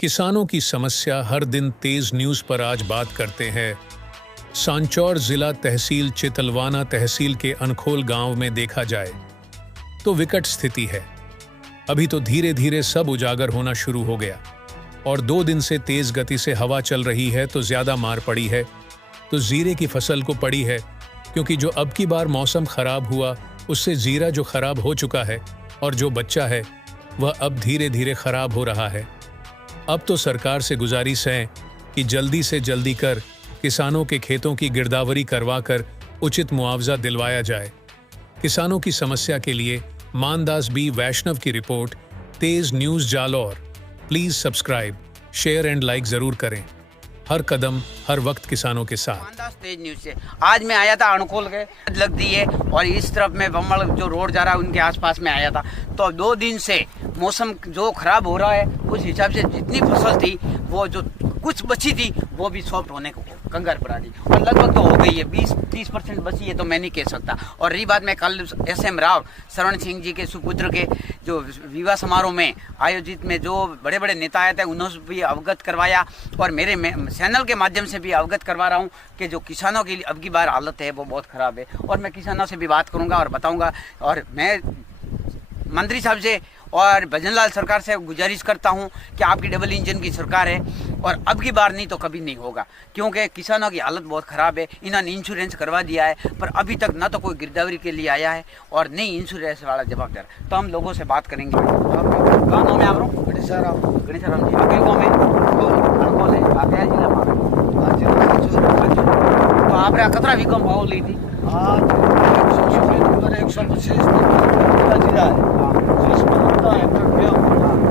किसानों की समस्या हर दिन तेज न्यूज पर आज बात करते हैं। सांचौर जिला तहसील चितलवाना तहसील के अनखोल गांव में देखा जाए तो विकट स्थिति है। अभी तो धीरे धीरे सब उजागर होना शुरू हो गया और 2 दिन से तेज गति से हवा चल रही है तो ज्यादा मार पड़ी है तो जीरे की फसल को पड़ी है, क्योंकि जो अब की बार मौसम खराब हुआ उससे जीरा जो खराब हो चुका है और जो बच्चा है वह अब धीरे धीरे खराब हो रहा है। अब तो सरकार से गुजारिश है कि जल्दी से जल्दी कर किसानों के खेतों की गिरदावरी करवाकर उचित मुआवजा दिलवाया जाए। किसानों की समस्या के लिए मानदास बी वैष्णव की report, Tej news Jalore. Please subscribe, share and like जरूर करें। हर कदम हर वक्त किसानों के साथ। मानदास तेज न्यूज से आज मैं आया था अणखोल के लग दी है और इस तरफ में बम्बल जो रोड जा रहा है उनके आसपास में आया था। तो 2 दिन से मौसम जो खराब हो रहा है उस हिसाब से जितनी फसल थी वो जो कुछ बची थी वो भी सॉफ्ट होने को कंगार पर आ गई और लगभग तो हो गई है। 20-30% बची है तो मैं नहीं कह सकता। और रही बात, मैं कल SM राव शरण सिंह जी के सुपुत्र के जो विवाह समारोह में आयोजित में जो बड़े बड़े नेता आए थे उन्होंने भी अवगत करवाया और मेरे चैनल के माध्यम से भी अवगत करवा रहा हूँ कि जो किसानों की अब की बार हालत है वो बहुत ख़राब है। और मैं किसानों से भी बात करूँगा और बताऊँगा। और मैं मंत्री साहब से और भजनलाल सरकार से गुजारिश करता हूं कि आपकी डबल इंजन की सरकार है और अब की बार नहीं तो कभी नहीं होगा, क्योंकि किसानों की हालत बहुत ख़राब है। इन्होंने इंश्योरेंस करवा दिया है पर अभी तक ना तो कोई गिरदावरी के लिए आया है और नहीं इंश्योरेंस वाला जवाबदार। तो हम लोगों से बात करेंगे। कहाँ गाँव में आप लोग? गणेशा राम जी। आपके गाँव में अणखोल है, आप क्या जिला में? तो आपने कतरा विकम भाव ली थी? 125 जिला है जिसमें होता है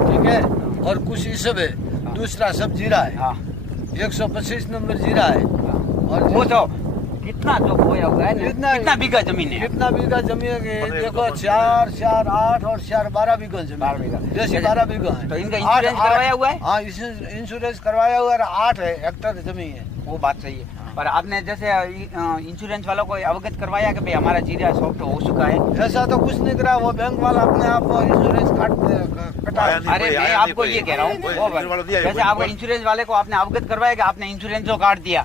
ठीक है, और कुछ इसब है, दूसरा सब जीरा है। 125 नंबर जीरा है। और वो तो कितना जो बोया हुआ है ना, कितना बीघा जमीन है? कितना बीघा जमीन है देखो, 4, 8 और 4, 12 बीघा जमीन। जैसे 12 बीघा है तो इनका इंश्योरेंस करवाया हुआ है? हाँ, इंश्योरेंस करवाया हुआ है। 8 हेक्टेयर जमीन है। वो बात सही है, पर आपने जैसे इंश्योरेंस वालों को अवगत करवाया कि भाई हमारा जीरा सॉफ्ट हो चुका है? ऐसा तो कुछ नहीं करा, वो बैंक वाला अपने आप को इंश्योरेंस कटा। अरे मैं आपको ये कह रहा हूँ, जैसे आपको इंश्योरेंस वाले को आपने अवगत करवाया कि आपने इंश्योरेंस जो काट दिया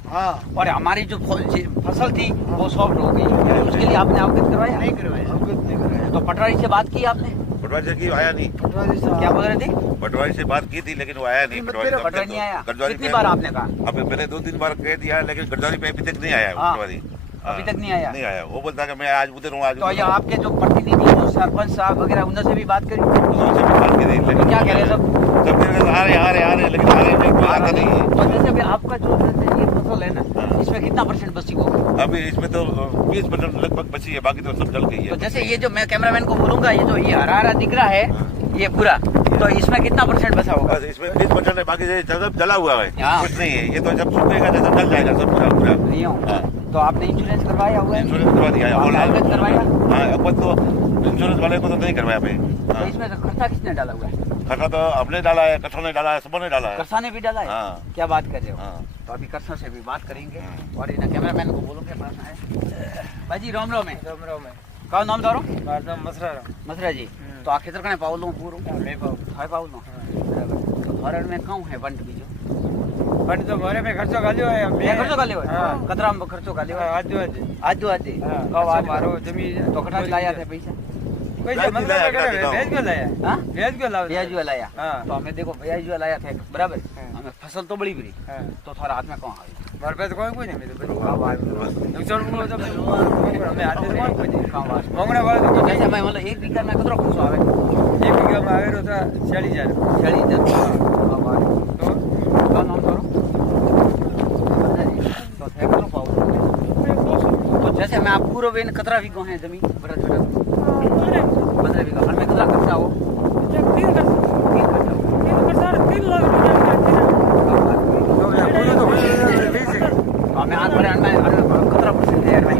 और हमारी जो फसल थी वो सॉफ्ट हो गई, उसके लिए आपने अवगत करवाया? नहीं करवाया, अवगत नहीं करवाया। तो पटवारी से बात की आपने? पटवारी से की, आया नहीं। क्या बोल रहे थे? पटवारी से बात की थी लेकिन वो आया नहीं। पटवारी नहीं आया। कितनी बार आपने कहा? अब मैंने 2-3 बार कह दिया लेकिन गरदौरी पे अभी तक नहीं आया पटवारी। अभी तक नहीं आया। वो बोलता कि मैं आज उधर हूँ। आज तो ये आपके जो प्रतिनिधि जो सरपंच साहब वगैरह उनसे भी बात करी? उनसे भी बात की थी लेकिन क्या कह रहे सब आ रहे लेकिन कोई आता नहीं है। तो जैसे अभी आपका जो ये फसल है ना, इसमें कितना % बची होगी? अभी इसमें तो 20% लगभग बची है, बाकी तो सब जल गई है। तो जैसे ये जो मैं कैमरामैन को बोलूंगा, ये जो ये हरा दिख रहा है ये पूरा, तो इसमें कितना % बचा होगा? इसमें 20% है, बाकी जला हुआ है, कुछ नहीं है। ये तो जब सूखेगा जैसे जल जाएगा सब पूरा। तो आपने इंश्योरेंस करवाया हुआ है? इंश्योरेंस करवा दिया है। अवगत करवाया? हाँ, अब तो इंश्योरेंस वाले को तो नहीं करवाया भाई। तो इसमें खर्चा किसने डाला हुआ है? खर्चा तो हमने डाला है, कठों ने डाला है, सबने डाला है। करसा ने भी डाला है? हाँ। क्या बात कर रहे हो? हाँ। तो अभी करसा से भी बात करेंगे और इन कैमरामैन को बोलोगे भाई राम राम है। का नाम दारो? मसरा जी। तो आ खेतर कने पावलो पूरो? हाय पावलो। तो भरण में कौन है बंट बीजो? बंट तो घरे में खर्चो गालियो है। मैं खर्चो गालियो है? कतरा में खर्चो गालियो है? आज कब आज मारो जमीन तो कटा लाया थे पैसा? पैसा मतलब करे भेज के लाया। हां, भेज के लाया। तो हमें देखो ब्याज लाया थे, बराबर। हमें फसल तो बड़ी बड़ी, तो थोड़ा हाथ में कौन आई? मार पे तो कोई नहीं, मैं तो नुकसान को जब हमें आते कोई नहीं काम वास मंगने वाले तो जैसे मैं मतलब 1 बीघा में कितना खर्च आवे? 1 बीघा में आवे तो 40,000। 40,000। तो का नाम करो तो थे करो पाओ। तो जैसे मैं आप पूरा वेन कतरा बीघा है जमीन? बड़ा 15 बीघा। हर में कितना खर्चा हो? 3 मैं आज पर मैं 15% है मैं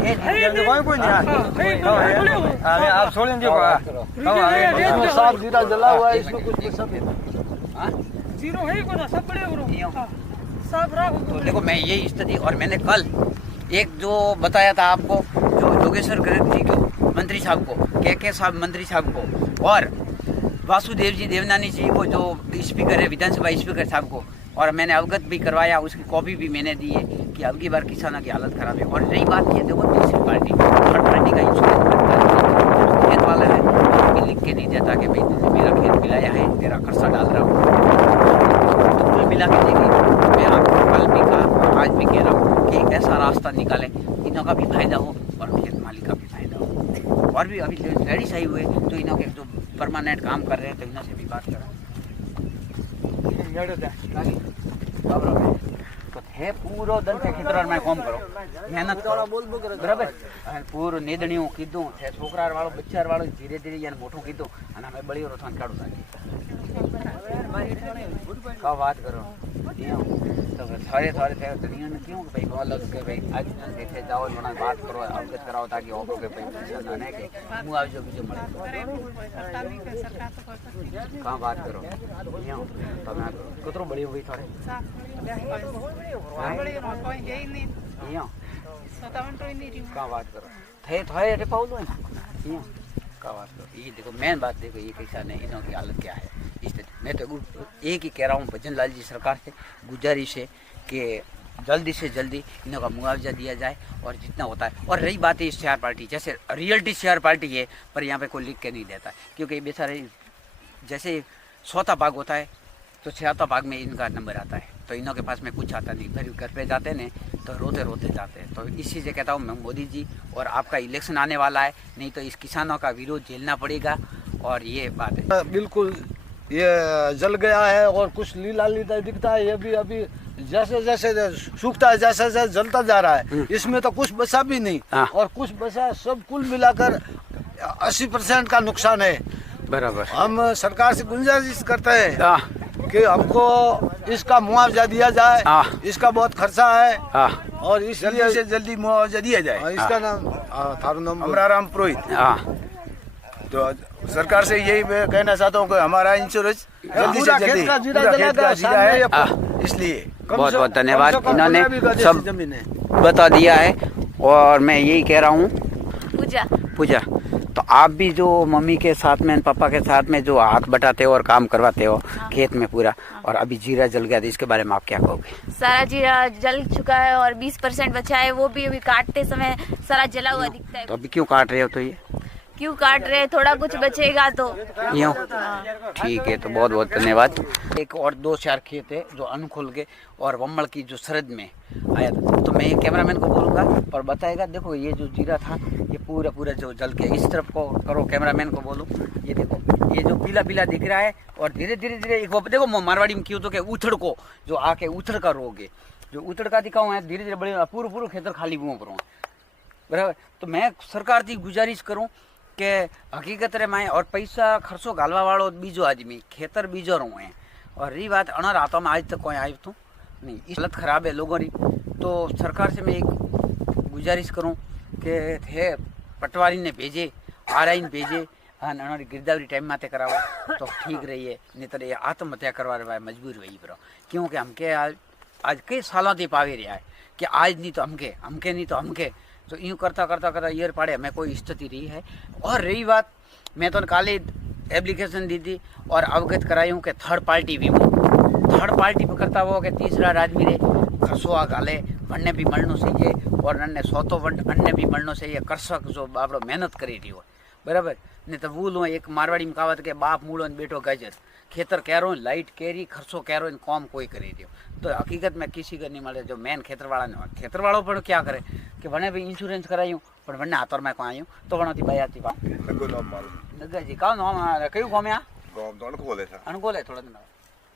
कोई नहीं है आप छोड़ें दे को साफ जीरा जला हुआ है, इसमें कुछ सब है। जीरो है को सब बड़े सब रहा। तो देखो मैं यही स्थिति, और मैंने कल एक जो बताया था आपको, जो जोगेश्वर गर्ग जी को मंत्री साहब को, के साहब मंत्री साहब को, और वासुदेव जी देवनानी जी वो जो स्पीकर है विधानसभा स्पीकर साहब को, और मैंने अवगत भी करवाया, उसकी कॉपी भी मैंने दी है कि अब की बार किसानों की हालत खराब है। और रही बात ये देखो तीसरी पार्टी थर्ड पार्टी का इंश्योरेंस खेत वाला है, भी लिख के नहीं देता कि भाई तूने मेरा खेत मिलाया है, तेरा खर्चा डाल रहा हूँ। तो कुल मिला के देखिए, मैं आपको कल भी कहा आज भी कह रहा हूँ कि एक ऐसा रास्ता निकाले इनों का भी फायदा हो और खेत मालिक का भी फायदा हो। और भी अभी लेडीज आई हुए तो इनों के जो परमानेंट काम कर रहे हैं तो इन्हों से भी बात करें। तो है पूरो दन थे खेतर में काम करो, मेहनत करो बराबर। पूरो नेदणियों कीधुं थे छोकरा वालों बच्चा वालों धीरे धीरे यानी मोटो कीधुं અને અમે બળીઓ રોથાન કાઢું સાકી का बात करो तो सारे सारे थे दुनिया में क्यों भाई बहुत लग के भाई आज देखे जाओ मना बात करो अवगत कराओ ताकि ओको के भाई ना के मु आवजो बीजो મળે का बात करो તમે કતરો બળીઓ ભાઈ થારે का बात करो थे थारे अटे पाउलो है का बात करो। ये देखो मेन बात देखो ये कैसा नहीं इनों की हालत क्या है। इस मैं तो एक ही कह रहा हूँ भजन लाल जी सरकार से गुजारिश है कि जल्दी से जल्दी इनों का मुआवजा दिया जाए और जितना होता है। और रही बात है इस शेयर पार्टी जैसे रियल्टी शेयर पार्टी है पर यहाँ पे कोई लिख के नहीं देता क्योंकि बेचारे जैसे 100 भाग होता है तो 76 भाग में इनका नंबर आता है तो इनों के पास में कुछ आता नहीं, फिर घर पे जाते हैं तो रोते रोते जाते हैं। तो इसी से कहता हूँ मैं मोदी जी और आपका इलेक्शन आने वाला है, नहीं तो इस किसानों का विरोध झेलना पड़ेगा। और ये बात है बिल्कुल ये जल गया है और कुछ लीला लीला दिखता है। ये भी अभी जैसे जैसे सूखता है जैसे जैसे जलता जा रहा है, इसमें तो कुछ बचा भी नहीं और कुछ बचा, सब कुल मिलाकर 80% का नुकसान है। बराबर हम सरकार से गुजारिश करते हैं कि हमको इसका मुआवजा दिया जाए, इसका बहुत खर्चा है और इस जल्दी से जल्दी मुआवजा दिया जाए। इसका नाम थारू नाम अमराराम पुरोहित। तो सरकार से यही मैं कहना चाहता हूँ कि हमारा इंश्योरेंस जल्दी से जल्दी खेत का जीरा है, इसलिए बहुत बहुत धन्यवाद। इन्होंने सब बता दिया है और मैं यही कह रहा हूँ पूजा तो आप भी जो मम्मी के साथ में पापा के साथ में जो हाथ बटाते हो और काम करवाते हो खेत में पूरा, और अभी जीरा जल गया तो इसके बारे में आप क्या कहोगे? सारा जीरा जल चुका है और 20% बचा है, वो भी अभी काटते समय सारा जला हुआ दिखता है। तो अभी क्यों काट रहे हो? तो ये क्यों काट रहे हैं? थोड़ा कुछ बचेगा तो यूँ ठीक है। तो बहुत बहुत धन्यवाद। एक और 2-4 खेत है जो अनखोल के और वम्मल की जो सरहद में आया था, तो मैं कैमरामैन को बोलूँगा और बताएगा। देखो ये जो जीरा था ये पूरा पूरा जो जल के इस तरफ को करो, कैमरामैन को बोलो ये देखो ये जो पीला पीला दिख रहा है और धीरे धीरे धीरे एक देखो मारवाड़ी में क्यों तो क्या उथड़ को जो आके उथड़ का रोग है, जो उथड़ का दिखाऊँ है धीरे धीरे बड़े पूरा पूरा खेतर खाली हुआ करूँ बराबर। तो मैं सरकार थी गुजारिश करूँ કે હકીકત રે માય और पैसा खर्चो घालवा वालों बीजो आदमी खेतर बीजो रो है। और रही बात अणर आता में आज तक कोई आयु तो नहीं, हालत खराब है लोगों की। तो सरकार से मैं एक गुजारिश करूं कि थे पटवारी ने भेजे RI ने भेजे अणर गिरदावरी टाइम माते कराओ तो ठीक रही है, नहीं तो ये आत्महत्या करवा रहा है मजबूर वही पर। क्योंकि हमके आज कई सालों से पावे रहा है कि आज नहीं तो हमके नहीं तो हमके, तो यूँ करता करता करता ईयर पाड़े हमें कोई स्थिति रही है। और रही बात मैं तो कल एप्लीकेशन दी थी और अवगत कराई हूँ कि थर्ड पार्टी वीमो थर्ड पार्टी पर करता वो कि तीसरा आदमी रे खर्चो गाले वन्ने भी मलनो चाहिए और अन्य सौतो अन्य भी मलनो चाहिए कृषक जो बाबरो मेहनत करी रही हो बराबर। नहीं तो भूल एक मारवाड़ी में कहावत के बाप मूलो ने बेटो गाजर खेतर कैरो लाइट कैरी खर्चो कैरो इन कॉम कोई करी दियो। तो हकीकत में किसी का नहीं मिले जो मेन खेतर वाला ने खेतर वालों पर क्या करे कि वने भी इंश्योरेंस करायूं पर वने हाथोर में को आयूं तो वनो थी बयाती बा नगा जी का नाम कયું गाम है? गांव तो अनकोल है सर। अनकोल है, थोड़ा दिन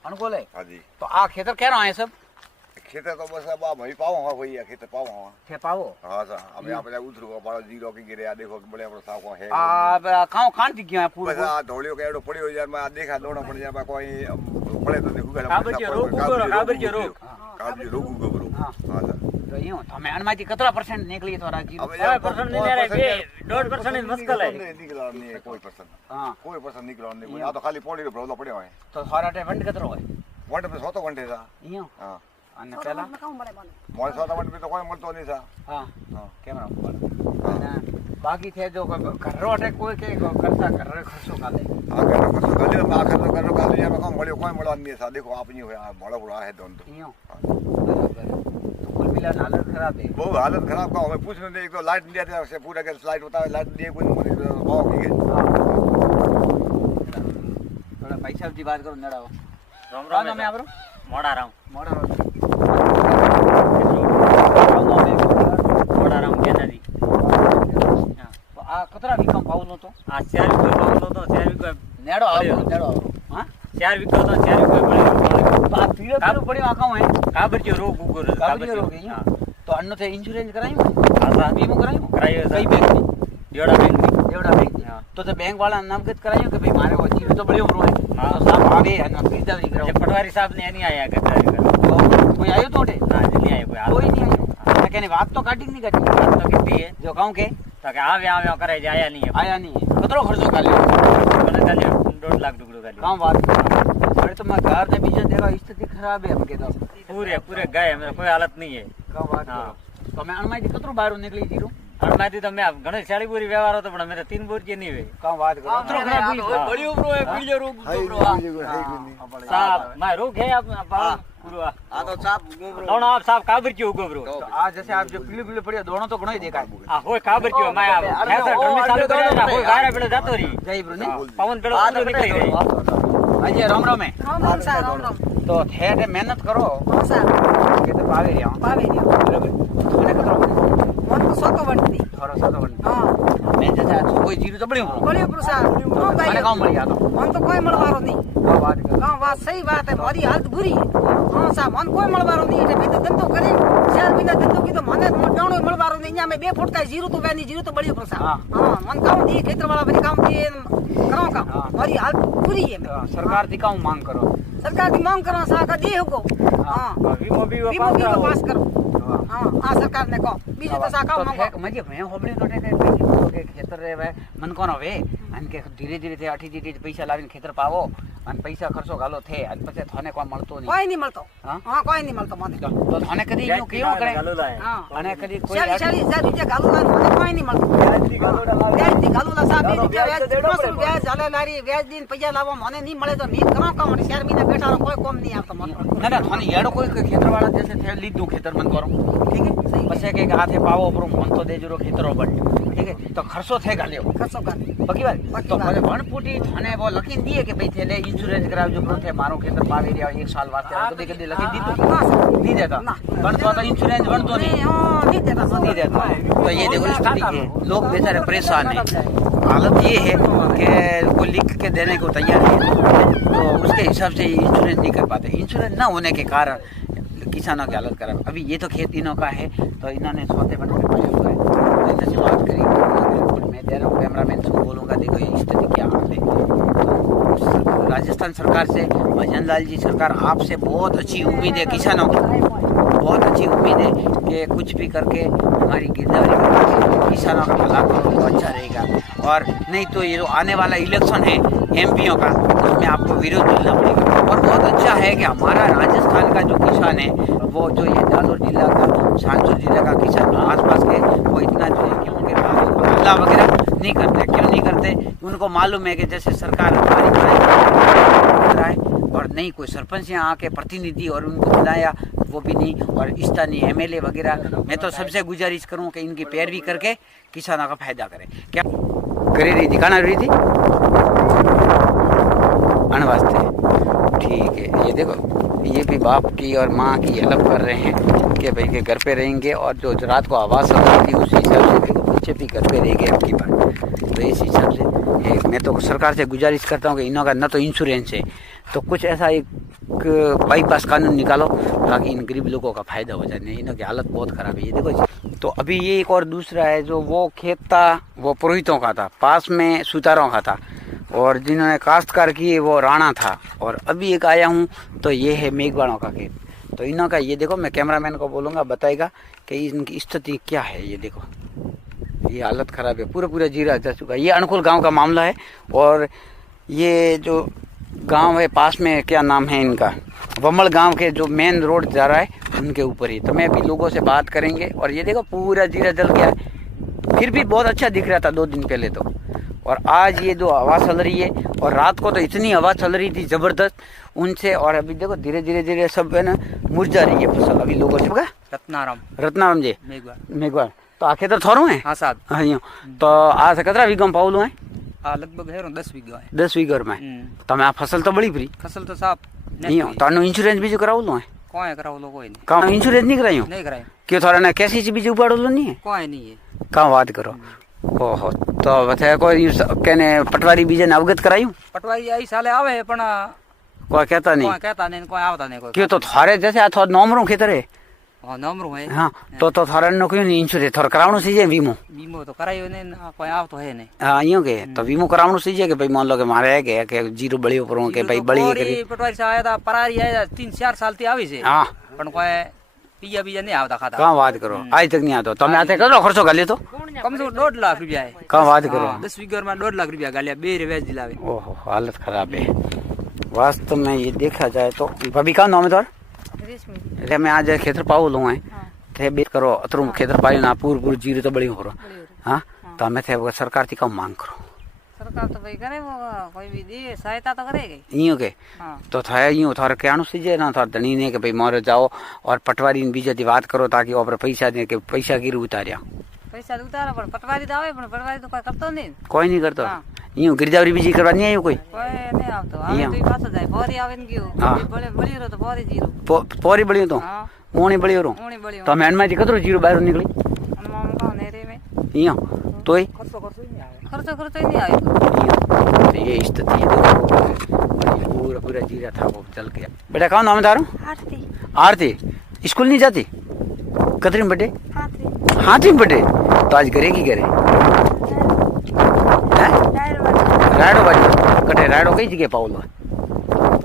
अनकोल है। हां जी। तो आ खेतर कह रहा है सब खेतर तो बस अब भाई पाओ वही खेतर पाओ थे पाओ। हां सर अब यहां पे उधर को बड़ा जीरो की गिरे देखो बड़े बड़ा साफ है आ खाओ खान दिख गया पूरा बस आ ढोलियो के एडो पड़ियो यार मैं देखा दोड़ा पड़ जा कोई पड़े तो देखो काबर के रोग काबर रोग गबरो। हां सर तो यूं तो मैं अनमाती कितना परसेंट निकली थोड़ा जी 1% नहीं रहे 1.5% मुश्किल है नहीं निकला नहीं कोई परसेंट। हां कोई परसेंट निकला नहीं आ तो खाली पौड़ी रो भरोला पड़े है तो सारा टे वंड कितरो है वंड पे 100 घंटे था। यूं हां अन पहला मोय 100 घंटे पे तो कोई मरतो नहीं था। हां कैमरा पर बाकी थे जो घर रो अटैक कोई के करता कर रहे खर्चो काले आ घर खर्चो काले कोई मड़ा नहीं है देखो आप नहीं हुआ बड़ा बड़ा है दोनों यूं तो कुल मिला हालत खराब है वो हालत खराब का हमें पूछने दे एक तो लाइट दिया था से पूरा के लाइट होता है लाइट दिए कोई भाव की थोड़ा पैसा की बात करो नड़ाओ राम में आपरो मोड़ा राम केनारी आ कतरा विकम पाउलो तो आ 4 विको पाउलो तो 4 विको नेड़ो आओ हां 4 विको तो 4 विको पड़े तो आ पीड़ो पीड़ो पड़ी आकाऊ है काबर जो रोग उगो काबर रोग है तो अन्नो थे इंश्योरेंस करायो हां बीमो करायो करायो कई बैंक में देवड़ा बैंक हां तो बैंक वाला नामगत करायो कि भाई मारे वो जीव तो बड़ियो बरो है तो साहब आवे अन खरीदारी करो ये पटवारी साहब ने नहीं आया गद्दारी कर कोई आयो तोटे ना नहीं आया कोई नहीं आयो कहने बात तो काटी नहीं काटी बात तो कितनी है जो कहूं के तो के आवे करे आया नहीं है आया नहीं है कतरो खर्चो कर लियो मैंने कर लिया 2.5 लाख टुकड़ो कर लिया काम बात अरे तो मैं घर ने बीजे देखा स्थिति खराब है हमके तो पूरे गए मेरा कोई हालत नहीं है काम बात तो मैं अनमाई कतरो बाहर निकली जीरो अरमाती तो मैं घणे 40 बोरी व्यवहार होतो पण मेरे 3 बोरी नहीं वे काम बात करो कतरो खराब हुई बड़ी उब्रो है पीले रोग उब्रो साहब मैं रोग है आप पूरा आ तो साहब गोबरो दोनों आप साहब काबर क्यों गोबरो तो आज जैसे आप जो पीले पीले पड़े दोनों तो घणो ही देखा है आ होय काबर क्यों मैं ऐसा ड्रमी चालू करे ना होय गारा पेड़े जातो री जय ब्रो ने पवन पेड़ो पूरो निकली रही अजय राम राम है राम साहब राम राम तो थे मेहनत करो हाँ साहब के तो पावे रिया बराबर तूने कतरो मन को सोतो बनती थोड़ा सा तो हाँ मैं जैसे आज कोई जीरो तो बड़ी हूं बोलिए ब्रो साहब हाँ भाई मैंने काम बढ़िया तो मन तो कोई मलवारो नहीं क्या बात कर हाँ बात सही बात है हमारी हालत बुरी है हाँ साहब मन कोई मलवारो नहीं है मैं तो धंधो करे 4 महीना धंधो की तो मने डाउनो मलवारो नहीं यहाँ में 2 फुट का जीरो तो वैनी जीरो तो बड़ी ब्रो साहब हाँ मन काम दिए खेतर वाला बड़ी काम दिए करो काम हमारी हालत बुरी है सरकार दिखाऊं मांग करो सरकार की मांग करो साहब का दे हो हाँ बीमो भी बीमो भी तो पास करो हाँ हाँ सरकार ने कहो बीजे तो साका मांगो मजे मैं होबड़ी तोटे के खेतर रे वे मन कोन होवे अन के धीरे धीरे थे आठी धीरे पैसा लावीने खेतर पावो अन पैसा खर्चो गालो थे अन पछे थाने कोई મળતો नहीं कोई नहीं મળતો हाँ? हाँ कोई नहीं મળતો મને तो थाने कदी न्यू क्यों करे हाँ अने कदी कोई 40,000 રૂપિયા ગાલુલા મને કોઈ નહીં મળતો વ્યાજ દી ગાલુલા સાહેબ 2 રૂપિયા વ્યાજ 5 વ્યાજ ચાલે લારી વ્યાજ દીન પૈસા લાવો મને નહીં મળે તો મીત કરો કામ 4 મહિના બેઠા રહો कोई કોમ नहीं આવતો મને ना ना थाने येड़ो कोई खेतर वाला जैसे थे लीधु खेतर मन करो ठीक है पछे के हाथे पावो पर मन तो दे जरो खेतरो बट ठीक है तो खर्चो थे गालियो ખર્ચો કરે बाकी बात तो पहले वन फूटी थाने वो लखीन दिए कि भाई थेले इंश्योरेंस कराव जो थे मारो खेतर पावे रिया 1 साल वास्ते कदी कदी लखीन दी तो नहीं देता वन तो इंश्योरेंस वन तो नहीं हाँ नहीं देता नहीं देता तो ये देखो स्थिति है लोग बेचारे परेशान है हालत ये है कि वो लिख के देने को तैयार है तो उसके हिसाब से इंश्योरेंस नहीं कर पाते इंश्योरेंस न होने के कारण किसानों की हालत खराब अभी ये तो खेत इनों का है तो इन्होंने सौदे बना के पड़े हुए हैं तो इनसे बात करी मैं दे रहा हूँ कैमरामैन से बोलूँगा देखो ये स्थिति क्या हाल है तो राजस्थान सरकार से भजन लाल जी सरकार आपसे बहुत अच्छी उम्मीद है किसानों की बहुत अच्छी उम्मीद है कि कुछ भी करके हमारी गिरदावरी करके किसानों का भला करो तो अच्छा रहेगा और नहीं तो ये जो आने वाला इलेक्शन है एमपीओ का उसमें आपको विरोध मिलना पड़ेगा और बहुत अच्छा है कि हमारा राजस्थान का जो किसान है वो जो ये जालोर जिला का सांसौर जिला का किसान जो आसपास के वो इतना जो है कि उनके बातों को हल्ला वगैरह नहीं करते क्यों नहीं करते उनको मालूम है कि जैसे सरकार हमारी है और नहीं कोई सरपंच यहाँ आके प्रतिनिधि और उनको बुलाया वो भी नहीं और स्थानीय एमएलए वगैरह मैं तो सबसे गुजारिश करूँ कि इनकी पैरवी करके किसानों का फायदा करें क्या करे रही थी कहाँ रही थी अन वास्ते ठीक है ये देखो ये भी बाप की और माँ की हेल्प कर रहे हैं कि भाई के घर पे रहेंगे और जो रात को आवाज़ आ रही थी उस हिसाब से देखो बच्चे भी घर पे रहेंगे आपकी बात तो इस हिसाब से मैं तो सरकार से गुजारिश करता हूँ कि इनों का न तो इंश्योरेंस है तो कुछ ऐसा एक बाईपास कानून निकालो ताकि इन गरीब लोगों का फायदा हो जाए नहीं इनों की हालत बहुत ख़राब है ये देखो तो अभी ये एक और दूसरा है जो वो खेत था वो पुरोहितों का था पास में सुतारों का था और जिन्होंने काश्तकार किए वो राणा था और अभी एक आया हूँ तो ये है मेघवाड़ों का खेत तो इनों का ये देखो मैं कैमरामैन को बोलूँगा बताएगा कि इनकी स्थिति क्या है ये देखो ये हालत ख़राब है पूरा जीरा जा चुका है ये अनखोल गांव का मामला है और ये जो गांव है पास में क्या नाम है इनका वमल गांव के जो मेन रोड जा रहा है उनके ऊपर ही तो मैं भी लोगों से बात करेंगे और ये देखो पूरा जीरा जल गया है फिर भी बहुत अच्छा दिख रहा था 2 दिन पहले तो और आज ये जो हवा चल रही है, और रात को तो इतनी हवा चल रही थी जबरदस्त उनसे, और अभी देखो धीरे धीरे धीरे सब है ना मुरझा रही है फसल अभी लोगों से। रत्नाराम जी मेघवाल तो आ खेतर थोरू है। हाँ साहब। हाँ यूं तो आ से कतरा वीघा में पावलू है? लगभग है 10 बीघा है। 10 वीघा में તમે આ ફસલ તો બળી ફરી फसल तो साहब यूं तो આનો ઇન્સ્યોરન્સ બીજું કરાવલું है? कोई कराओ लो कोई नहीं। કાં ઇન્સ્યોરન્સ નહીં કરાયું? नहीं कराए કે થોડા ને કેસી થી બીજું ઉપાડેલું નહીં? कोई नहीं है। કાં વાત કરો। ઓહો તો વથે કોઈ કેને પટવારી બીજાને અવગત કરાયું? पटवारी आई साले आवे है पण કોઈ કહેતા નહીં? कोई कहता नहीं कोई आवता नहीं कोई। કે તો થારે જैसे આ થોડા નોમરું ખેતર है। हाँ नंबर है। हाँ तो थारे नो क्यों नहीं इंश्योरेंस थोड़ा करावणो सीजे वीमो? बीमो तो करायो नहीं कोई आव तो है नहीं। हाँ यूं के तो वीमो करावणो सीजे के भाई मान लो के मारे है के जीरो बड़ी ऊपर के भाई बड़ी करी पटवारी से आया था परारी आया 3-4 साल थी आवी से। हाँ पण कोई पिया बीजा नहीं आवता खाता। कहां बात करो आज तक नहीं आता तमे आते करो खर्चो गाली तो कम से कम 2.5 लाख रुपया है। कहां बात करो 10 बीघा में 2.5 लाख रुपया गालिया बे रिवेज दिलावे। ओहो हालत खराब है वास्तव में ये देखा जाए तो। भाभी का नाम है तोर? रेशमी। मैं आज खेतर पाऊ लूं है थे बेट करो अतरू खेतर पाई ना पूर जीरो तो बड़ी हो रहा। हां तो हमें थे सरकार थी का मांग करो। सरकार तो भाई करे वो कोई भी दे सहायता तो करेगी यूं के तो था यूं थारे कहणो सीजे ना थार धनी ने के भाई मोरे जाओ और पटवारी ने बीजे दी बात करो ताकि ऊपर पैसा दे के पैसा गिर उतारिया पैसा उतारा पर पटवारी तो आवे पण पटवारी तो कोई करतो नहीं। कोई नहीं करतो यूं गिरजावरी बीजी करवा नहीं आयो कोई नहीं आवतो आवे तो पाछो जाए बोरी आवे न गयो बड़े बड़ी रो तो बोरी जीरो पोरी बड़ी तो ओणी बड़ी रो ओणी बड़ी तो मैन में कतरो जीरो बाहर निकली हम का नेरे में यूं तोय खर्चो नहीं आयो। ये स्थिति है पूरा पूरा जीरा था वो चल गया। बेटा कौन नाम है तारो? आरती। आरती स्कूल नहीं जाती? कतरी में बटे? हाथी में बटे तो आज करेगी करे रायडो बाजी कटे रायडो कई जगह पाउलो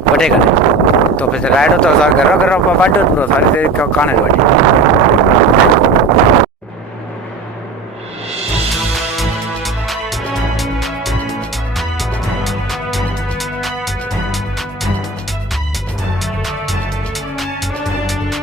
बटे करे तो फिर रायडो तो घर घर बाडो पूरा सारे काने बाटी